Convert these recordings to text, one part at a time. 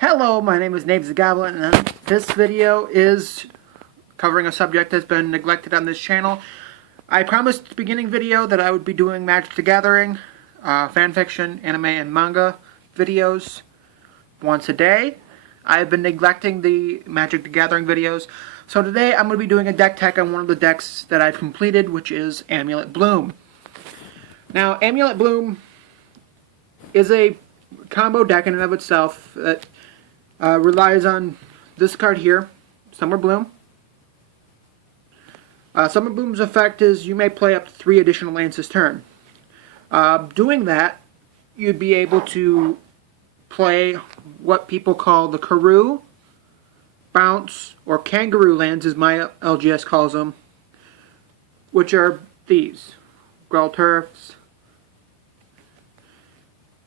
Hello, my name is Nave the Goblin, and this video is covering a subject that's been neglected on this channel. I promised at the beginning video that I would be doing Magic the Gathering, fanfiction, anime, and manga videos once a day. I've been neglecting the Magic the Gathering videos, so today I'm going to be doing a deck tech on one of the decks that I've completed, which is Amulet Bloom. Now, Amulet Bloom is a combo deck in and of itself that relies on this card here, Summer Bloom. Summer Bloom's effect is you may play up to 3 additional lands this turn. Doing that, you'd be able to play what people call the Karoo, Bounce, or Kangaroo lands, as my LGS calls them, which are these, Growl Turfs.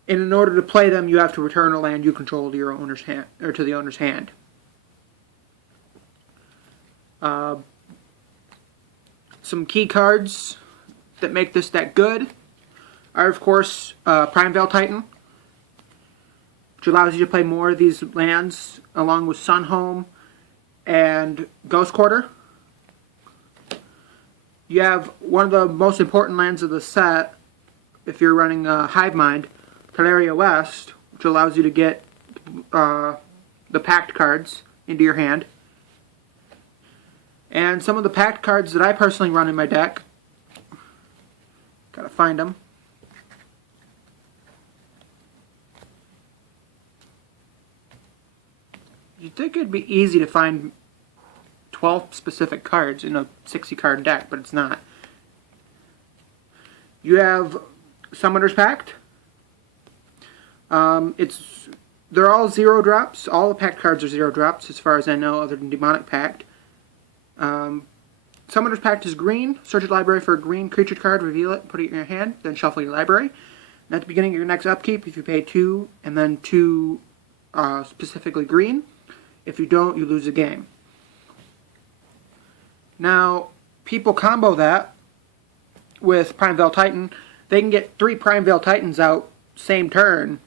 And in order to play them, you have to return a land you control to your owner's hand, or to the owner's hand. Some key cards that make this deck good are, of course, Primeval Titan, which allows you to play more of these lands, along with Sunhome and Ghost Quarter. You have one of the most important lands of the set, if you're running Hive Mind, Teleria West, which allows you to get the Pact cards into your hand. And some of the Pact cards that I personally run in my deck, gotta find them. You'd think it'd be easy to find 12 specific cards in a 60 card deck, but it's not. You have Summoner's Pact. They're all 0 drops. All the Pact cards are 0 drops, as far as I know, other than Demonic Pact. Summoner's Pact is green. Search your library for a green creature card, reveal it, put it in your hand, then shuffle your library. And at the beginning of your next upkeep, if you pay 2 and then 2 specifically green, if you don't, you lose the game. Now, people combo that with Primeval Titan. They can get 3 Primeval Titans out same turn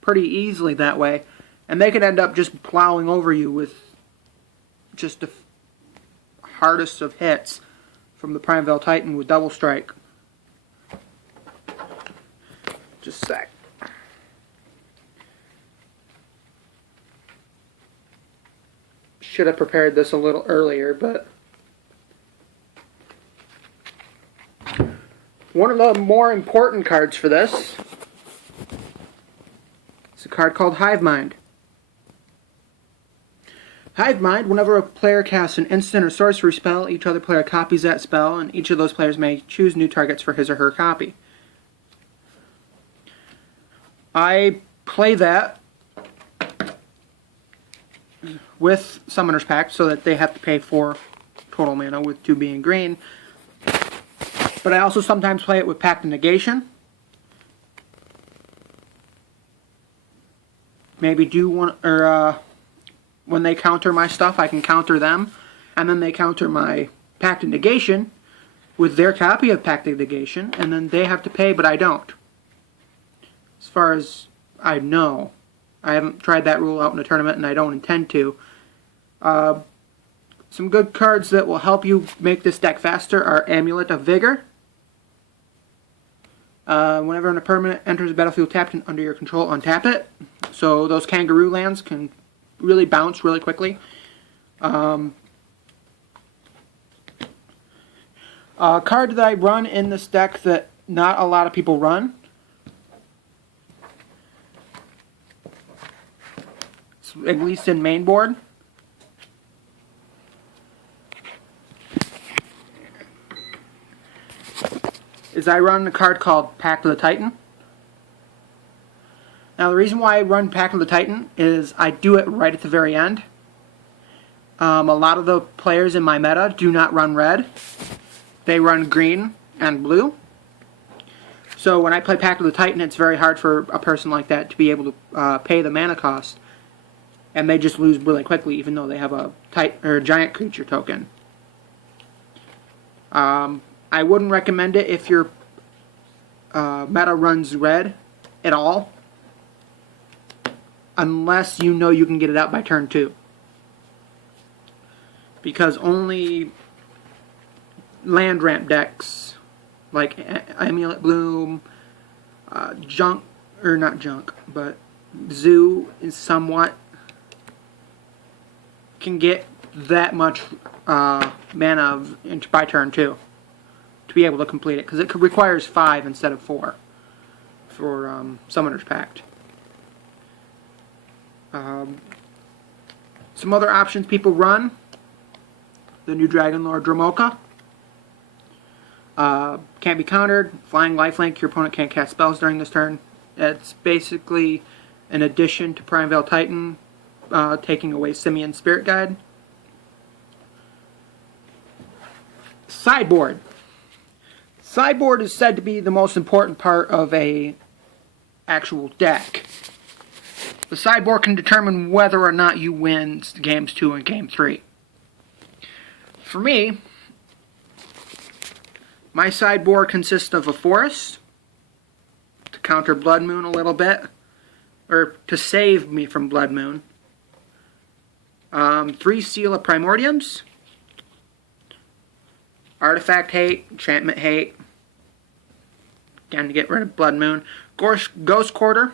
pretty easily that way, and they could end up just plowing over you with just the hardest of hits from the Primeval Titan with Double Strike. Just a sec. Should have prepared this a little earlier, but one of the more important cards for this is a card called Hive Mind. Hive Mind, whenever a player casts an instant or sorcery spell, each other player copies that spell, and each of those players may choose new targets for his or her copy. I play that with Summoner's Pact so that they have to pay 4 total mana, with 2 being green. But I also sometimes play it with Pact of Negation. Maybe do one, or when they counter my stuff, I can counter them, and then they counter my Pact of Negation with their copy of Pact of Negation, and then they have to pay, but I don't. As far as I know. I haven't tried that rule out in a tournament, and I don't intend to. Some good cards that will help you make this deck faster are Amulet of Vigor. Whenever a permanent enters the battlefield tapped and under your control, untap it. So those Kangaroo lands can really bounce really quickly. A card that I run in this deck that not a lot of people run, at least in main board, is I run a card called Pact of the Titan. Now, the reason why I run Pact of the Titan is I do it right at the very end. A lot of the players in my meta do not run red. They run green and blue. So when I play Pact of the Titan, it's very hard for a person like that to be able to pay the mana cost. And they just lose really quickly, even though they have a giant creature token. I wouldn't recommend it if your meta runs red at all. unless you know you can get it out by turn 2. Because only land ramp decks like Amulet Bloom, Junk, or not Junk, but Zoo is somewhat can get that much mana by turn 2 to be able to complete it, because it requires 5 instead of 4 for Summoner's Pact. Some other options people run: the new Dragon Lord Dromoka. Can't be countered. Flying lifelink. Your opponent can't cast spells during this turn. It's basically an addition to Prime Veil Titan, taking away Simian Spirit Guide. Sideboard. Sideboard is said to be the most important part of a actual deck. The sideboard can determine whether or not you win games 2 and game 3. For me, my sideboard consists of a forest to counter Blood Moon a little bit, or to save me from Blood Moon. 3 Seal of Primordiums, Artifact Hate, Enchantment Hate, again to get rid of Blood Moon. Ghost Quarter,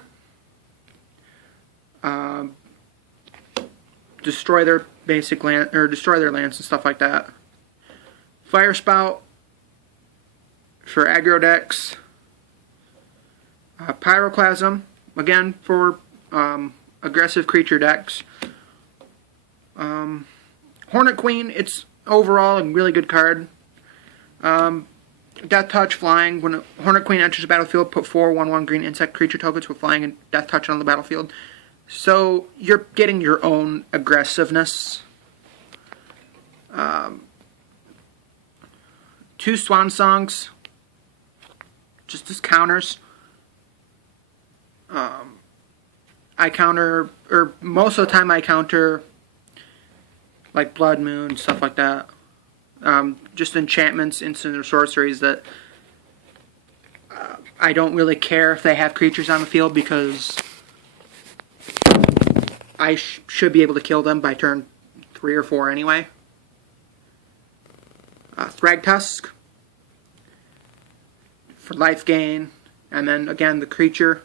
destroy their basic land, or destroy their lands and stuff like that. Fire Spout for aggro decks. Pyroclasm, again for aggressive creature decks. Hornet Queen, it's overall a really good card. Death Touch, flying. When a Hornet Queen enters the battlefield, put 4 1/1 green insect creature tokens with flying and Death Touch on the battlefield. So you're getting your own aggressiveness. 2 Swan Songs, just as counters. I counter, or most of the time I counter like Blood Moon, stuff like that. Just enchantments, instant or sorceries that I don't really care if they have creatures on the field, because I should be able to kill them by turn 3 or 4 anyway. Thragtusk for life gain, and then again the creature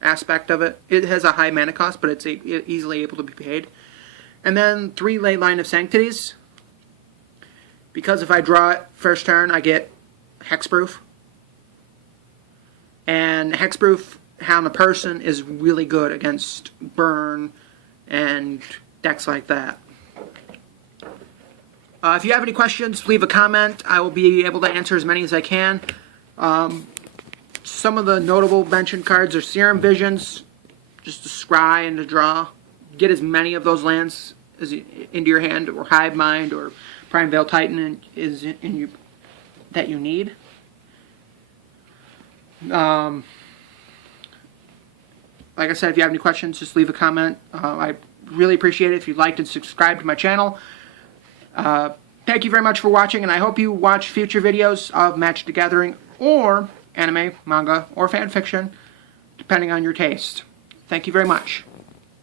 aspect of it. It has a high mana cost, but it's easily able to be paid. And then 3 Leyline of Sanctities, because if I draw it first turn, I get Hexproof. And Hexproof on a person is really good against burn and decks like that. If you have any questions, leave a comment. I will be able to answer as many as I can. Some of the notable mentioned cards are Serum Visions, just to scry and to draw. Get as many of those lands into your hand, or Hive Mind, or Prime Veil Titan that you need. Like I said, if you have any questions, just leave a comment. I really appreciate it if you liked and subscribed to my channel. Thank you very much for watching, and I hope you watch future videos of Magic the Gathering, or anime, manga, or fan fiction, depending on your taste. Thank you very much.